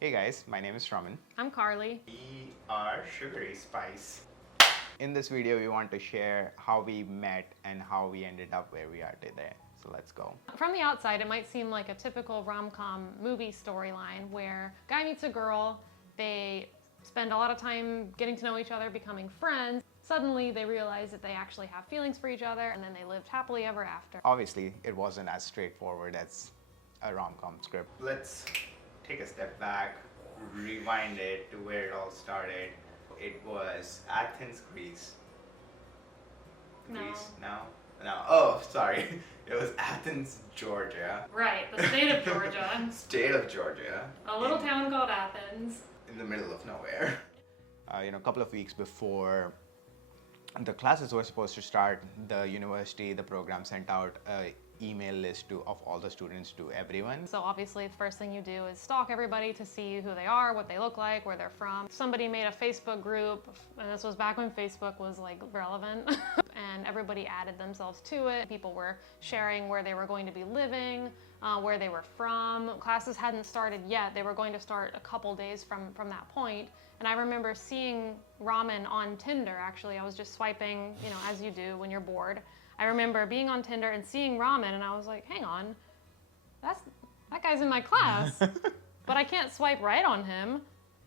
Hey guys, my name is Raman. I'm Carly. We are Sugary Spice. In this video, we want to share how we met and how we ended up where we are today. So let's go. From the outside, it might seem like a typical rom-com movie storyline where guy meets a girl, they spend a lot of time getting to know each other, becoming friends. Suddenly, they realize that they actually have feelings for each other, and then they lived happily ever after. Obviously, it wasn't as straightforward as a rom-com script. Let's take a step back, rewind it to where it all started. It was Athens, Greece. No. Greece? No. Oh, sorry. It was Athens, Georgia. Right, the state of Georgia. State of Georgia. A little town called Athens. In the middle of nowhere. A couple of weeks before the classes were supposed to start, the university, the program sent out a email list of all the students to everyone. So obviously the first thing you do is stalk everybody to see who they are, what they look like, where they're from. Somebody made a Facebook group, and this was back when Facebook was like relevant, and everybody added themselves to it. People were sharing where they were going to be living, where they were from. Classes hadn't started yet. They were going to start a couple days from that point. And I remember seeing Raman on Tinder, actually. I was just swiping, as you do when you're bored. I remember being on Tinder and seeing Raman, and I was like, hang on, that guy's in my class, but I can't swipe right on him.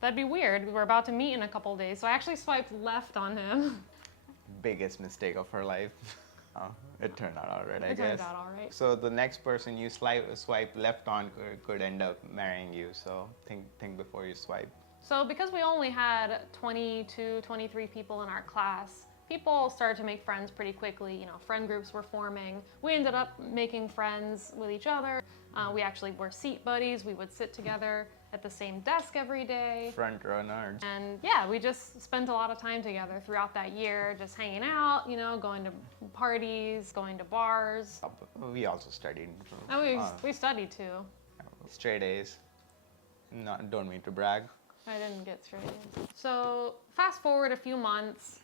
That'd be weird. We're about to meet in a couple days, so I actually swiped left on him. Biggest mistake of her life. It turned out all right, I guess. It turned out all right. So the next person you swipe left on could end up marrying you, so think before you swipe. So because we only had 22, 23 people in our class, people started to make friends pretty quickly. Friend groups were forming. We ended up making friends with each other. We actually were seat buddies. We would sit together at the same desk every day. Front row nerds. And yeah, we just spent a lot of time together throughout that year, just hanging out, going to parties, going to bars. We also studied. And we studied too. Straight A's. Don't mean to brag. I didn't get straight A's. So fast forward a few months,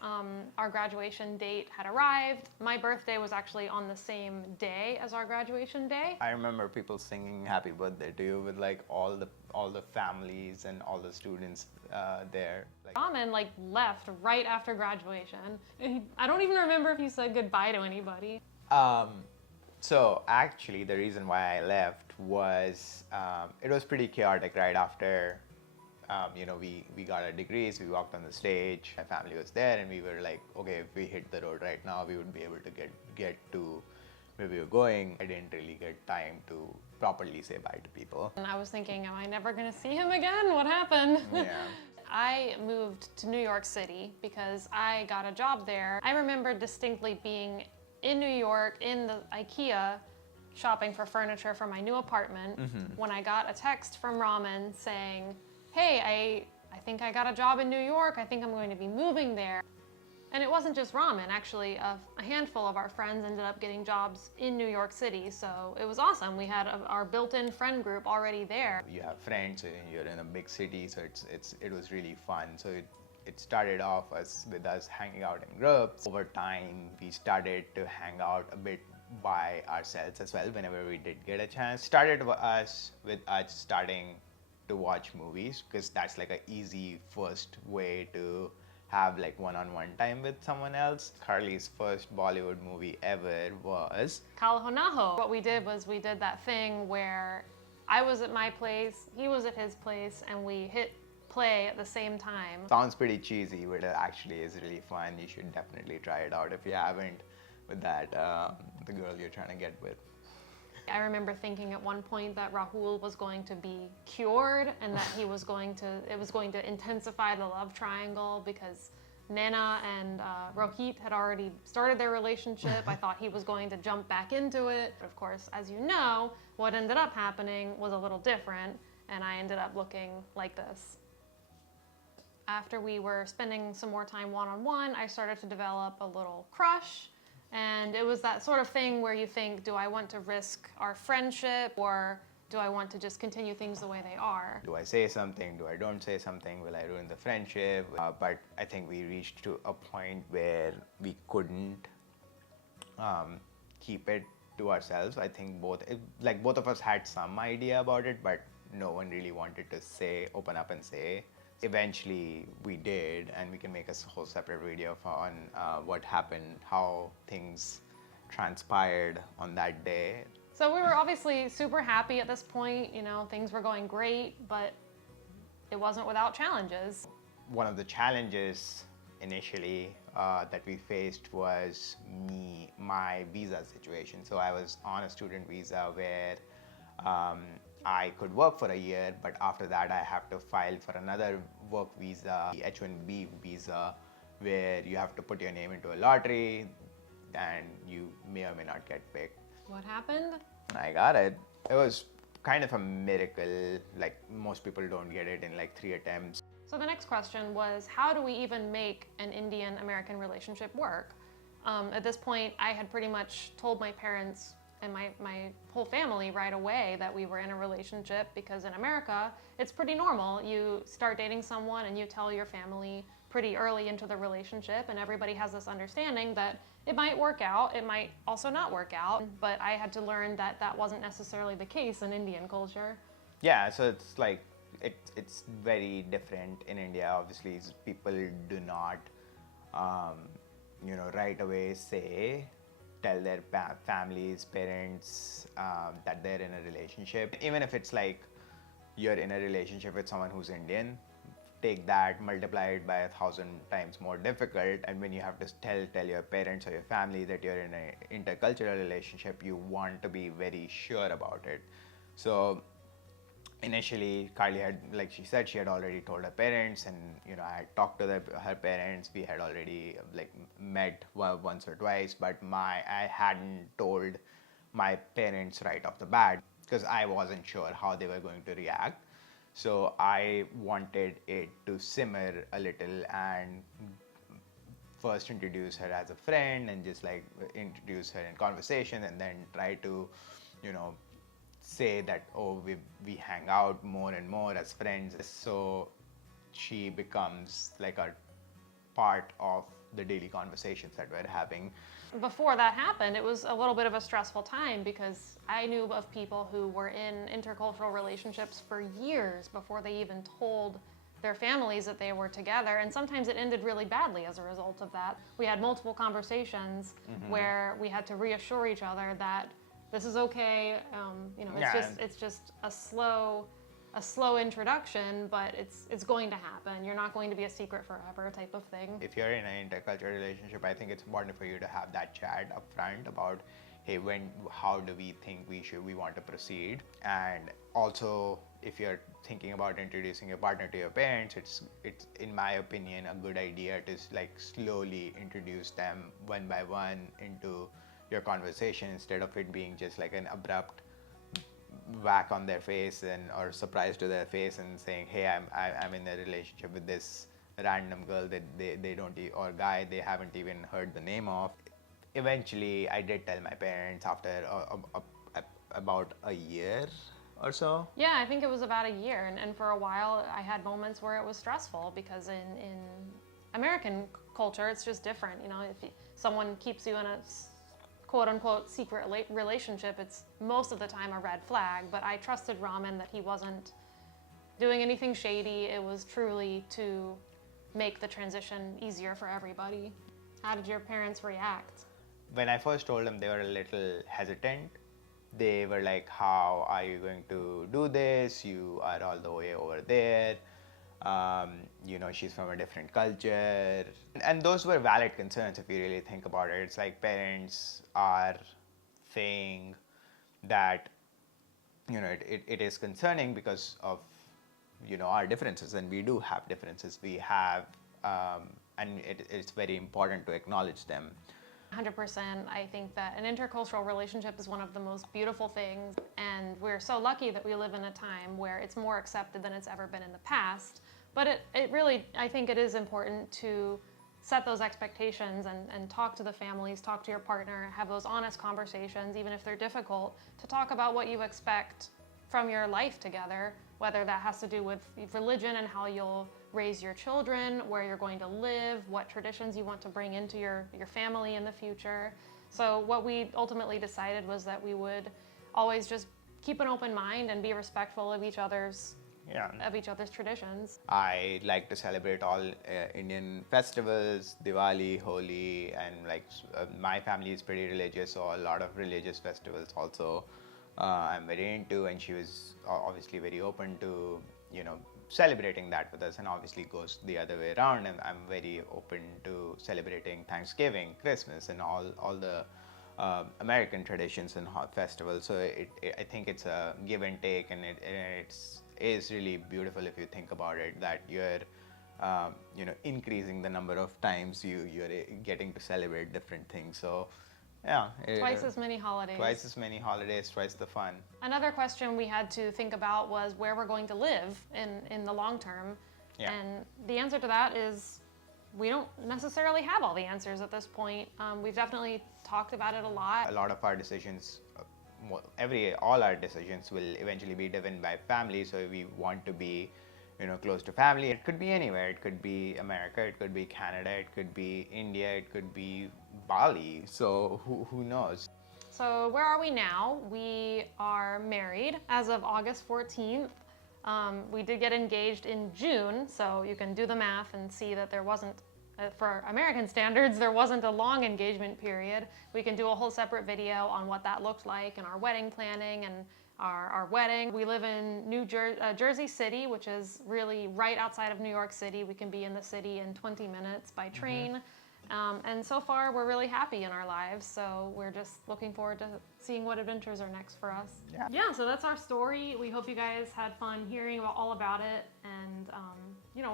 our graduation date had arrived. My birthday was actually on the same day as our graduation day. I remember people singing happy birthday to you with like all the families and all the students there. Raman left right after graduation. I don't even remember if he said goodbye to anybody. So actually the reason why I left was it was pretty chaotic right after we got our degrees, we walked on the stage, my family was there, and we were like, okay, if we hit the road right now, we would be able to get to where we were going. I didn't really get time to properly say bye to people. And I was thinking, am I never gonna see him again? What happened? Yeah. I moved to New York City because I got a job there. I remember distinctly being in New York, in the IKEA, shopping for furniture for my new apartment, when I got a text from Raman saying, hey, I think I got a job in New York. I think I'm going to be moving there. And it wasn't just Raman, actually. A handful of our friends ended up getting jobs in New York City, so it was awesome. We had our built-in friend group already there. You have friends, and you're in a big city, so it was really fun. So it started off with us hanging out in groups. Over time, we started to hang out a bit by ourselves as well whenever we did get a chance. Started with us starting to watch movies, because that's like an easy first way to have like one-on-one time with someone else. Carly's first Bollywood movie ever was Kala Ho Na Ho. What we did was we did that thing where I was at my place, he was at his place, and we hit play at the same time. Sounds pretty cheesy, but it actually is really fun. You should definitely try it out if you haven't, with that the girl you're trying to get with. I remember thinking at one point that Rahul was going to be cured and that it was going to intensify the love triangle because Naina and Rohit had already started their relationship. I thought he was going to jump back into it. Of course, as you know, what ended up happening was a little different, and I ended up looking like this. After we were spending some more time one-on-one, I started to develop a little crush. And it was that sort of thing where you think, do I want to risk our friendship, or do I want to just continue things the way they are? Do I say something? Do I don't say something? Will I ruin the friendship? But I think we reached to a point where we couldn't keep it to ourselves. I think both of us had some idea about it, but no one really wanted to open up and say. Eventually we did, and we can make a whole separate video on what happened, how things transpired on that day. So we were obviously super happy at this point, you know, things were going great, but it wasn't without challenges. One of the challenges initially that we faced was my visa situation. So I was on a student visa where I could work for a year, but after that I have to file for another work visa, the H-1B visa, where you have to put your name into a lottery and you may or may not get picked. What happened? I got it. It was kind of a miracle. Like, most people don't get it in like 3 attempts. So the next question was, how do we even make an Indian-American relationship work? At this point, I had pretty much told my parents and my whole family right away that we were in a relationship, because in America, it's pretty normal. You start dating someone and you tell your family pretty early into the relationship, and everybody has this understanding that it might work out, it might also not work out, but I had to learn that that wasn't necessarily the case in Indian culture. Yeah, so it's like, it's very different in India. Obviously, people do not, right away tell their families, parents that they're in a relationship. Even if it's like you're in a relationship with someone who's Indian, take that, multiply it by 1,000 times more difficult, and when you have to tell your parents or your family that you're in an intercultural relationship, you want to be very sure about it. So initially, Carly had, like she said, she had already told her parents, and I had talked to her parents. We had already met once or twice, but I hadn't told my parents right off the bat because I wasn't sure how they were going to react. So I wanted it to simmer a little and first introduce her as a friend and just like introduce her in conversation, and then try to, say that, oh, we hang out more and more as friends. So she becomes like a part of the daily conversations that we're having. Before that happened, it was a little bit of a stressful time because I knew of people who were in intercultural relationships for years before they even told their families that they were together, and sometimes it ended really badly as a result of that. We had multiple conversations where we had to reassure each other that this is okay. It's just a slow introduction, but it's going to happen. You're not going to be a secret forever type of thing. If you're in an intercultural relationship, I think it's important for you to have that chat up front about, hey, how do we think we want to proceed? And also, if you're thinking about introducing your partner to your parents, it's in my opinion a good idea to like slowly introduce them one by one into your conversation, instead of it being just like an abrupt whack on their face or surprise to their face and saying, hey, I'm in a relationship with this random girl that they don't, or guy they haven't even heard the name of. Eventually I did tell my parents after about a year or so. Yeah, I think it was about a year, and for a while I had moments where it was stressful because in American culture it's just different. If someone keeps you in a quote-unquote secret relationship, it's most of the time a red flag, but I trusted Raman that he wasn't doing anything shady. It was truly to make the transition easier for everybody. How did your parents react? When I first told them, they were a little hesitant. They were like, how are you going to do this? You are all the way over there. She's from a different culture. And those were valid concerns if you really think about it. It's like parents are saying that, it is concerning because of, our differences, and we do have differences. We have, and it's very important to acknowledge them. 100%. I think that an intercultural relationship is one of the most beautiful things, and we're so lucky that we live in a time where it's more accepted than it's ever been in the past. But it really, I think it is important to set those expectations and talk to the families, talk to your partner, have those honest conversations, even if they're difficult, to talk about what you expect from your life together, whether that has to do with religion and how you'll raise your children, where you're going to live, what traditions you want to bring into your family in the future. So what we ultimately decided was that we would always just keep an open mind and be respectful of each other's traditions. I like to celebrate all Indian festivals, Diwali, Holi, and my family is pretty religious, so a lot of religious festivals also I'm very into, and she was obviously very open to, celebrating that with us, and obviously goes the other way around, and I'm very open to celebrating Thanksgiving, Christmas, and all the American traditions and festivals. So I think it's a give and take, and it's really beautiful if you think about it, that you're increasing the number of times you're getting to celebrate different things. So yeah, twice as many holidays. Twice the fun. Another question we had to think about was where we're going to live in the long term. Yeah. And the answer to that is we don't necessarily have all the answers at this point. We've definitely talked about it a lot. A lot of our decisions, all our decisions will eventually be driven by family. So we want to be, close to family. It could be anywhere. It could be America. It could be Canada. It could be India. It could be Bali. So who knows? So where are we now? We are married as of August 14th. We did get engaged in June, so you can do the math and see that there wasn't, for American standards, there wasn't a long engagement period. We can do a whole separate video on what that looked like and our wedding planning and our wedding. We live in Jersey City, which is really right outside of New York City. We can be in the city in 20 minutes by train. And so far, we're really happy in our lives, so we're just looking forward to seeing what adventures are next for us. Yeah, so that's our story. We hope you guys had fun hearing all about it, and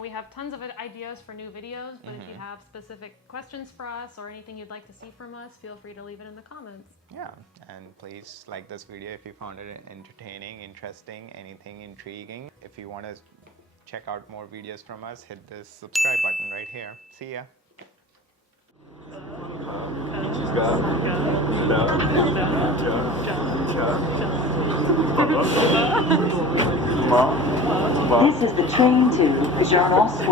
we have tons of ideas for new videos, but if you have specific questions for us or anything you'd like to see from us, feel free to leave it in the comments. Yeah, and please like this video if you found it entertaining, interesting, anything intriguing. If you want to check out more videos from us, hit this subscribe button right here. See ya. This is the train to Journal Square.